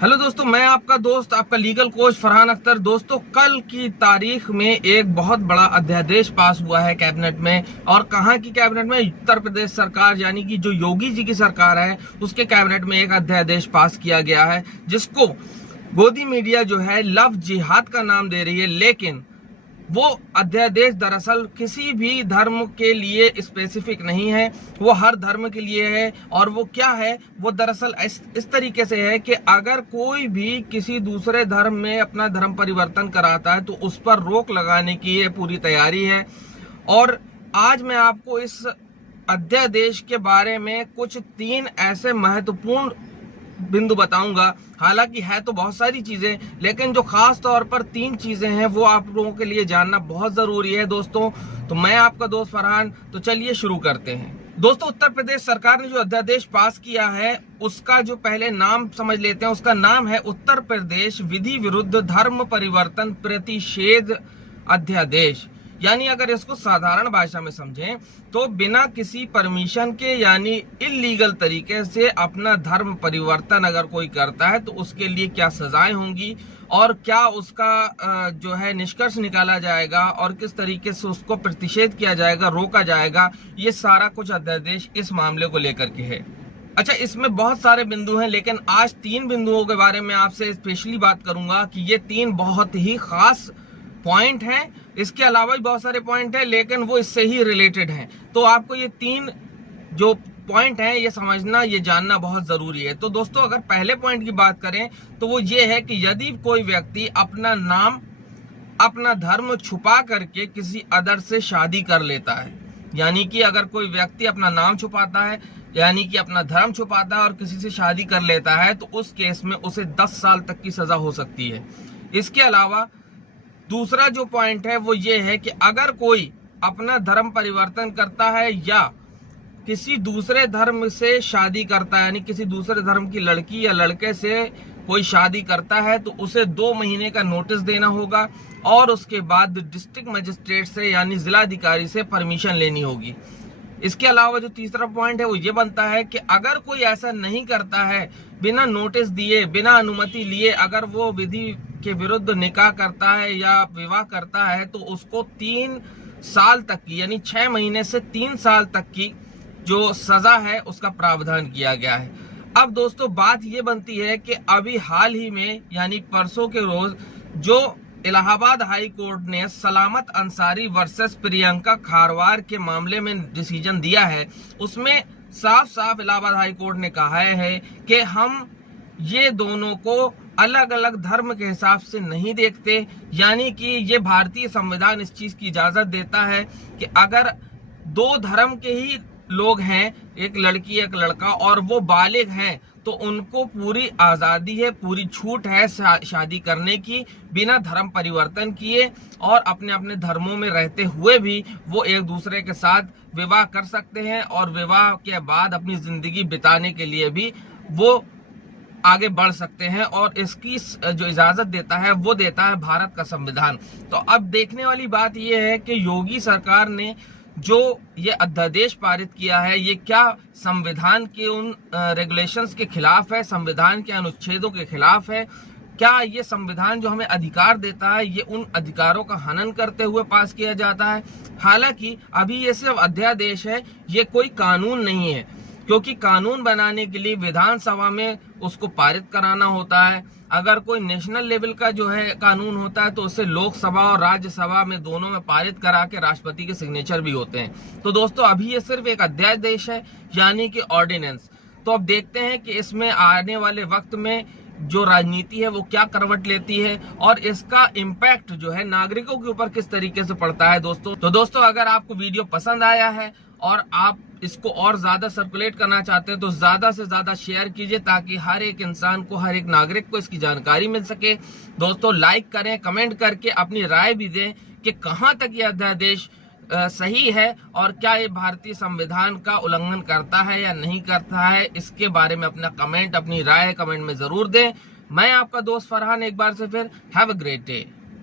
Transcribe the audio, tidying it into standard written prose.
Hello दोस्तों, मैं आपका दोस्त आपका लीगल कोच फरहान अख्तर। दोस्तों, कल की तारीख में एक बहुत बड़ा अध्यादेश पास हुआ है कैबिनेट में। और कहां की कैबिनेट में? उत्तर प्रदेश सरकार यानी कि जो योगी जी की सरकार है उसके कैबिनेट में एक अध्यादेश पास किया गया है जिसको गोदी मीडिया जो है लव जिहाद का नाम दे रही है। लेकिन वो अध्यादेश दरअसल किसी भी धर्म के लिए स्पेसिफिक नहीं है, वो हर धर्म के लिए है। और वो क्या है, वो दरअसल इस तरीके से है कि अगर कोई भी किसी दूसरे धर्म में अपना धर्म परिवर्तन कराता है तो उस पर रोक लगाने की ये पूरी तैयारी है। और आज मैं आपको इस अध्यादेश के बारे में कुछ 3 ऐसे महत्वपूर्ण बिंदु बताऊंगा। हालांकि है तो बहुत सारी चीजें, लेकिन जो खास तौर पर 3 चीजें हैं वो आप लोगों के लिए जानना बहुत जरूरी है दोस्तों। तो मैं आपका दोस्त फरहान, तो चलिए शुरू करते हैं। दोस्तों, उत्तर प्रदेश सरकार ने जो अध्यादेश पास किया है उसका जो पहले नाम समझ लेते हैं। उसका नाम है उत्तर प्रदेश विधि विरुद्ध धर्म परिवर्तन प्रतिषेध अध्यादेश। यानी अगर इसको साधारण भाषा में समझें तो बिना किसी परमिशन के यानी इल्लीगल तरीके से अपना धर्म परिवर्तन अगर कोई करता है तो उसके लिए क्या सजाएं होंगी और क्या उसका जो है निष्कर्ष निकाला जाएगा और किस तरीके से उसको प्रतिषेध किया जाएगा, रोका जाएगा, ये सारा कुछ अध्यादेश इस मामले को लेकर के है। अच्छा, इसमें बहुत सारे बिंदु हैं, लेकिन आज 3 बिंदुओं के बारे में आपसे स्पेशली बात करूंगा कि ये 3 बहुत ही खास पॉइंट हैं। इसके अलावा भी बहुत सारे पॉइंट हैं, लेकिन वो इससे ही रिलेटेड हैं। तो आपको ये 3 जो पॉइंट हैं ये समझना, ये जानना बहुत जरूरी है। तो दोस्तों, अगर पहले पॉइंट की बात करें तो वो ये है कि यदि कोई व्यक्ति अपना नाम, अपना धर्म छुपा करके किसी अदर से शादी कर लेता है, यानी कि अगर कोई व्यक्ति अपना नाम छुपाता है यानी कि अपना धर्म छुपाता है और किसी से शादी कर लेता है तो उस केस में उसे 10 साल तक की सजा हो सकती है। इसके अलावा दूसरा जो पॉइंट है वो ये है कि अगर कोई अपना धर्म परिवर्तन करता है या किसी दूसरे धर्म से शादी करता है, यानी किसी दूसरे धर्म की लड़की या लड़के से कोई शादी करता है, तो उसे 2 महीने का नोटिस देना होगा और उसके बाद डिस्ट्रिक्ट मजिस्ट्रेट से यानी जिलाधिकारी से परमिशन लेनी होगी। इसके अलावा जो तीसरा पॉइंट है वो ये बनता है कि अगर कोई ऐसा नहीं करता है, बिना नोटिस दिए, बिना अनुमति लिए अगर वो विधि के विरुद्ध निकाह करता है या विवाह करता है तो उसको 3 साल तक की यानी 6 महीने से 3 साल तक की जो सजा है उसका प्रावधान किया गया है। अब दोस्तों, बात ये बनती है कि अभी हाल ही में यानी परसों के रोज जो इलाहाबाद हाई कोर्ट ने सलामत अंसारी वर्सेस प्रियंका खारवार के मामले में डिसीजन दिया है, उसमें साफ साफ इलाहाबाद हाई कोर्ट ने कहा है कि हम ये दोनों को अलग अलग धर्म के हिसाब से नहीं देखते। यानी कि ये भारतीय संविधान इस चीज की इजाजत देता है कि अगर 2 धर्म के ही लोग हैं, एक लड़की एक लड़का, और वो बालिग हैं तो उनको पूरी आजादी है, पूरी छूट है शादी करने की बिना धर्म परिवर्तन किए, और अपने अपने धर्मों में रहते हुए भी वो एक दूसरे के साथ विवाह कर सकते हैं और विवाह के बाद अपनी जिंदगी बिताने के लिए भी वो आगे बढ़ सकते हैं। और इसकी जो इजाजत देता है वो देता है भारत का संविधान। तो अब देखने वाली बात यह है कि योगी सरकार ने जो ये अध्यादेश पारित किया है ये क्या संविधान के उन रेगुलेशंस के खिलाफ है, संविधान के अनुच्छेदों के खिलाफ है? क्या ये संविधान जो हमें अधिकार देता है ये उन अधिकारों का हनन करते हुए पास किया जाता है? हालांकि अभी ये सिर्फ अध्यादेश है, ये कोई कानून नहीं है, क्योंकि कानून बनाने के लिए विधानसभा में उसको पारित कराना होता है। अगर कोई नेशनल लेवल का जो है कानून होता है तो उसे लोकसभा और राज्यसभा में दोनों में पारित करा के राष्ट्रपति के सिग्नेचर भी होते हैं। तो दोस्तों, अभी ये सिर्फ एक अध्यादेश है यानी कि ऑर्डिनेंस। तो अब देखते हैं कि इसमें आने वाले वक्त में जो राजनीति है वो क्या करवट लेती है और इसका इम्पैक्ट जो है नागरिकों के ऊपर किस तरीके से पड़ता है दोस्तों। तो दोस्तों, अगर आपको वीडियो पसंद आया है और आप इसको और ज्यादा सर्कुलेट करना चाहते हैं तो ज्यादा से ज्यादा शेयर कीजिए ताकि हर एक इंसान को, हर एक नागरिक को इसकी जानकारी मिल सके। दोस्तों, लाइक करें, कमेंट करके अपनी राय भी दें कि कहां तक ये अध्यादेश सही है और क्या ये भारतीय संविधान का उल्लंघन करता है या नहीं करता है। इसके बारे में अपना कमेंट, अपनी राय कमेंट में जरूर दें। मैं आपका दोस्त फरहान एक बार से फिर हैव अ ग्रेट डे।